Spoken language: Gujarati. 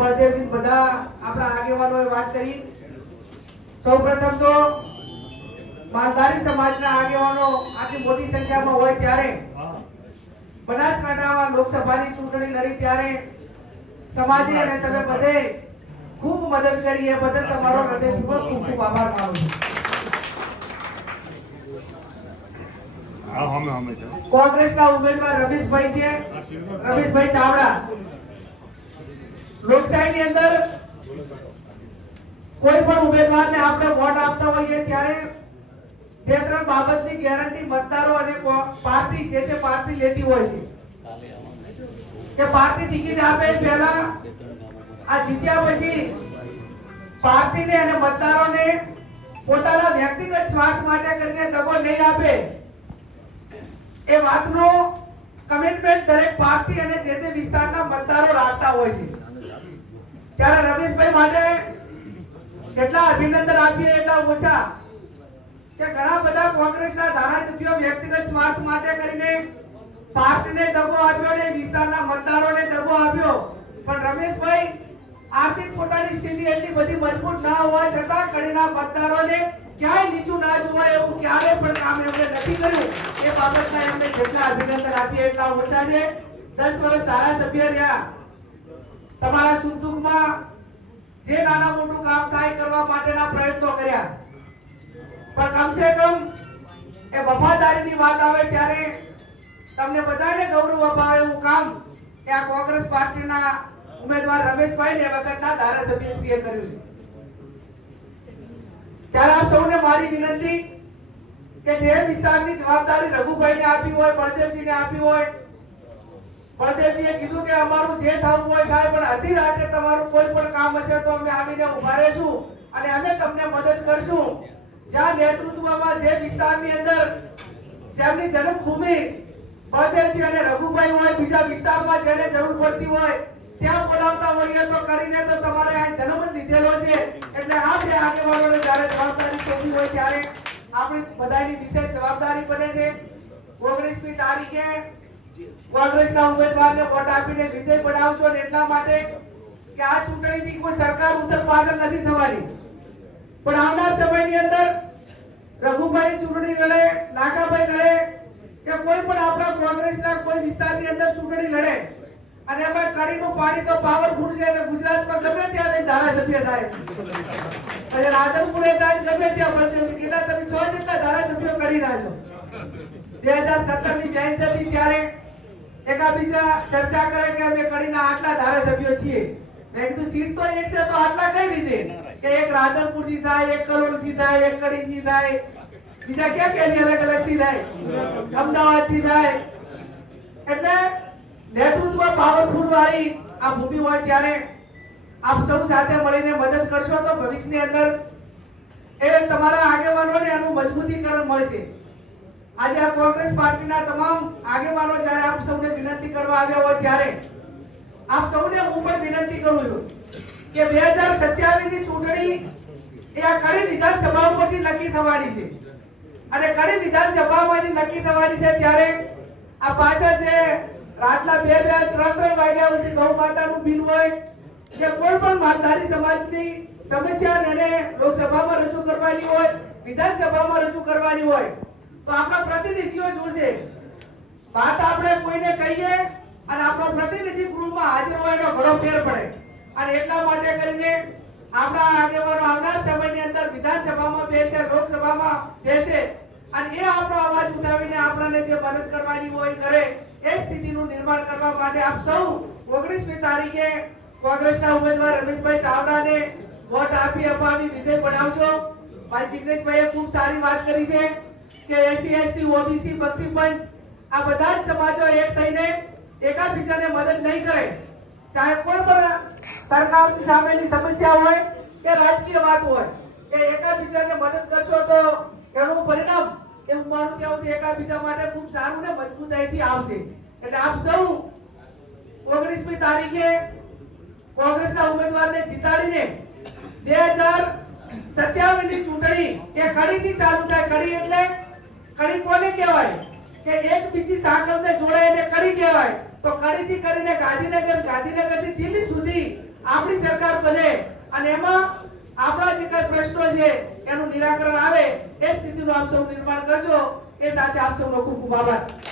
બળદેવજી બધા આપણા આગેવાનોએ વાત કરી. સૌપ્રથમ તો માલધારી સમાજના આગેવાનો આટલી મોટી સંખ્યામાં હોય ત્યારે બનાસકાંઠામાં લોકસભાની ચૂંટણી લડી ત્યારે સમાજે અને તમે બધે ખૂબ મદદ કરી એ બદલ તમારો હૃદયપૂર્વક ખૂબ ખૂબ આભાર માનું છું. કોંગ્રેસના ઉમેદવાર રમેશભાઈ છે. રમેશભાઈ ચાવડા. લોકશાહીની અંદર કોઈ પણ ઉમેદવારને આપણે વોટ આપતા હોઈએ ત્યારે બે ત્રણ બાબતની ગેરંટી મતદારો અને પાર્ટી, જે તે પાર્ટી લેતી હોય છે. કે પાર્ટી ટિકિટ આપે પહેલા આ જીત્યા પછી પાર્ટીને અને મતદારોને પોતાના વ્યક્તિગત સ્વાર્થ માટે કરીને દગો નહીં આપે. એ વાતનો કમિટમેન્ટ દરેક પાર્ટી અને જે તે વિસ્તારના મતદારો રાખતા હોય છે. ત્યારે રમેશભાઈ માટે જેટલા અભિનંદન આપીએ એટલા ઓછા. કે ઘણા બધા કોંગ્રેસના ધારાસભ્યો વ્યક્તિગત સ્વાર્થ માટે કરીને પાર્ટીને દગો આપ્યો ને વિસ્તારના મતદારોને દગો આપ્યો. પણ રમેશભાઈ આર્થિક પોતાની સ્થિતિ એટલી બધી મજબૂત ના હોવા છતાં કડીના મતદારોને ક્યાંય નીચું ના જોવાય એવું ક્યારે પણ કામ એમણે નથી કર્યું. એ બાબતના એમને જેટલા અભિનંદન આપીએ એટલા ઓછા છે. દસ વર્ષ ધારાસભ્ય રહ્યા. તમારા સુખ જે નાના મોટું કામ થાય કરવા માટેના પ્રયત્નો કર્યા. પણ કમસે કમ એ વફાદારીની વાત આવે ત્યારે તમને બધાને ગૌરવ અપાવે એવું કામ એ આ કોંગ્રેસ પાર્ટીના ઉમેદવાર રમેશભાઈ ને વખતના ધારાસભ્યશ્રીએ કર્યું છે. ત્યારે આપ સૌને મારી વિનંતી કે જે વિસ્તારની જવાબદારી રઘુભાઈને આપી હોય, બળદેવજીને આપી હોય બળદેવજીએ કીધું કે અમારું જે થવું હોય થાય પણ અડધી રાતે તમારું કોઈ પણ કામ હશે તો અમે આવીને ઊભા રહેશું અને અમે તમને મદદ કરશું. જ્યાં નેતૃત્વમાં જે વિસ્તારની અંદર જેમની જન્મભૂમિ બળદેવજી અને રઘુભાઈ હોય, બીજા વિસ્તારમાં જેને જરૂર પડતી હોય, ત્યાં બોલાવતા હોઈએ તો કરીને તો તમારે આ જન્મ લીધેલો છે. એટલે આ બે આગેવાનોને જ્યારે જવાબદારી સોંપી હોય ત્યારે આપણી બધાની વિશેષ જવાબદારી બને છે. ઓગણીસમી તારીખે કોંગ્રેસના ઉમેદવારને વોટ આપીને વિજય બનાવજો ને એટલા માટે કે આ ચૂંટણીથી કોઈ સરકાર ઉત્તર નથી થવાની. પણ આવનાર સમયની અંદર રઘુભાઈ ચૂંટણી લડે, લાખાભાઈ લડે કે કોઈ પણ આપણા કોંગ્રેસના કોઈ વિસ્તારની અંદર ચૂંટણી લડે અને એમાં કરીનું પાણી તો પાવરફુલ છે અને ગુજરાતમાં ગમે ત્યાં ધારાસભ્ય થાય. અને રાધનપુરે થાય ગમે ત્યાં બળદેવજી કેટલા તમે છ જેટલા ધારાસભ્યો કરી નાખો બે હજાર સત્તરની બેન્ચ હતી ત્યારે એકાબીજા ચર્ચા કરે કે અમે કડીના આટલા ધારાસભ્યો છીએ. મેં કીધું, સીટ તો એક છે, તો આટલા કઈ રીતે? કે એક રાધનપુરથી થાય, એક કરોડ થાય, એક કડીથી થાય, બીજા ક્યાં ક્યાં અલગ અલગથી થાય? અમદાવાદથી થાય. એટલે નેતૃત્વ પાવરફુલ વાળી આ ભૂમિ હોય ત્યારે આપ સૌ સાથે મળીને મદદ કરશો તો ભવિષ્યની અંદર એ તમારા આગેવાનોને એનું મજબૂતીકરણ મળશે. આજે આ કોંગ્રેસ પાર્ટીના તમામ આગેવાનો જ્યારે આપ સૌને વિનંતી કરવા આવ્યા હોય ત્યારે આપ સૌને હું પણ વિનંતી કરું છું કે બે હજાર સત્યાવીસની ચૂંટણી એ આ કડી વિધાનસભા ઉપરથી નક્કી થવાની છે. અને કડી વિધાનસભામાંથી નક્કી થવાની છે ત્યારે આ પાછળ જે રાતના બે બે ત્રણ ત્રણ વાગ્યા સુધી ગૌ માતાનું બિલ હોય કે કોઈ પણ માલધારી સમાજની સમસ્યા એને લોકસભામાં રજૂ કરવાની હોય, વિધાનસભામાં રજૂ કરવાની હોય તો આપણા પ્રતિનિધિઓ જોશે વાત આપણે કોઈને કહીએ અને આપણો પ્રતિનિધિ ગૃહમાં હાજર હોય એનો ઘણો ફેર પડે. અને એટલા માટે કરીને આપણા આગેવાનો આવનાર સમયની અંદર વિધાનસભામાં બેસે, લોકસભામાં બેસે અને એ આપણો અવાજ ઉઠાવીને આપણને જે મદદ કરવાની હોય કરે એ સ્થિતિનું નિર્માણ કરવા માટે આપ સૌ ઓગણીસમી તારીખે કોંગ્રેસના ઉમેદવાર રમેશભાઈ ચાવડાને વોટ આપી અપાવી, વિજય બનાવજો. ભાઈ જિગ્નેશભાઈએ ખૂબ સારી વાત કરી છે. કે SC ST OBC Bakshi Panch, આ બધા જ સમાજો એક થઈને એકાબીજાને મદદ નહીં કરે. ચાહે કોઈ પણ સરકારની સામેની સમસ્યા હોય કે રાજકીય વાત હોય, કે એકાબીજાને મદદ કરશો તો એનું પરિણામ એવું માનું કેવું કે એકાબીજા માટે ખૂબ સારું ને મજબૂતાઈથી આવશે. એટલે આપ સૌ ઓગણીસમી તારીખે કોંગ્રેસના ઉમેદવારને જીતાડીને બે હજાર સત્યાવીસની ચૂંટણી એ કડીથી ચાલુ થાય કડી એટલે કડી કોને કહેવાય? કે એક બીજી સાંકળને જોડાય એને કડી કહેવાય. તો કડીથી કરીને ગાંધીનગર ગાંધીનગરથી દિલ્હી સુધી આપણી સરકાર બને. અને એમાં આપણા જે કઈ પ્રશ્નો છે, એનું નિરાકરણ આવે, એ સ્થિતિનું આપ સૌ નિર્માણ કરજો. એ સાથે આપ સૌનો ખૂબ ખૂબ આભાર.